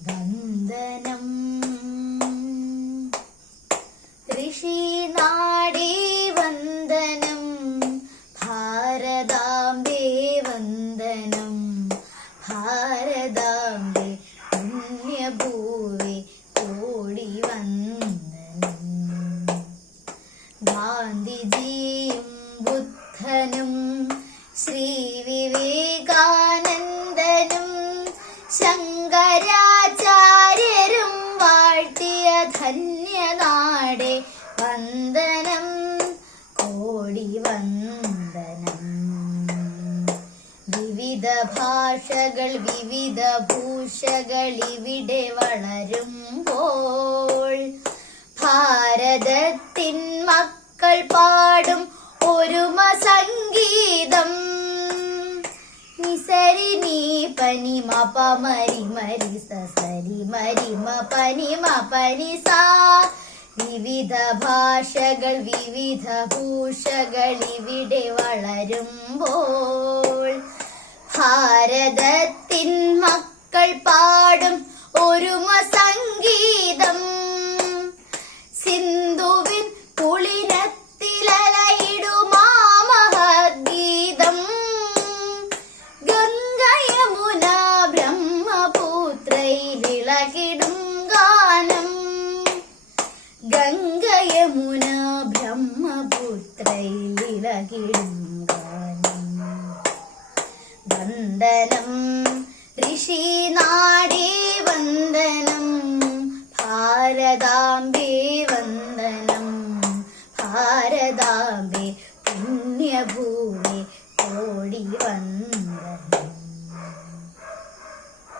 വന്ദനം ഋഷിനാടേ വന്ദനം ഭാരതാംബേ വന്ദനം ഭാരതാംബേ പുണ്യഭൂവേ കോടി വന്ദനം ഗാന്ധിജിയും ബുദ്ധനും ശ്രീ വിവേകാനന്ദനും ശങ്കരാചാര്യരും വാഴ്ത്തിയ ധന്യനാടേ വന്ദനം കോടി വന്ദനം വിവിധ ഭാഷകൾ വിവിധ ഭൂഷകൾ ഇവിടെ വളരുമ്പോൾ ഭാരതത്തിൻ മക്കൾ പാടും ഒരുമ സംഗീതം നിസരി നീ പനി മ പമരി മരി സരി മരി മ പനി മ പനി സാ വിവിധ ഭാഷകൾ വിവിധ ഭൂഷകൾ ഇവിടെ വളരുമ്പോൾ ഭാരതത്തിൻ മക്കൾ പാടും ഒരുമ സംഗീതം സിന്ധുവിൻ പുളിനത്തിലലയിടുമാമഹഗീതം ഗംഗയമുന ബ്രഹ്മപുത്രയിലിളകിടും ഗാനം ഗംഗയമുന ബ്രഹ്മപുത്രയിലിളകിടും ഗാനം വന്ദനം ഋഷിനാടേ വന്ദനം ഭാരതാംബേ